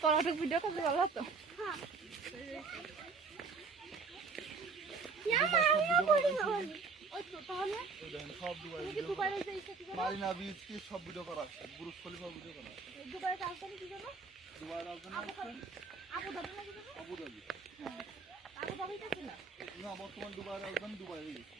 তোরা একটু ভিডিও করতে ভালো হতো। মারিনা বিচ কি সব ভিডিও করা আছে, বুরুজ খলিফা ভিডিও করা আছে। দুবাইয়ের রাজধানী কি জানো? দুবাইয়ের রাজধানী আবু ধাবি নাকি জানো? Abu Dhabi. আবু ধাবিটা কি না? না, বর্তমান দুবাইয়ের রাজধানী দুবাই হয়ে গেছে।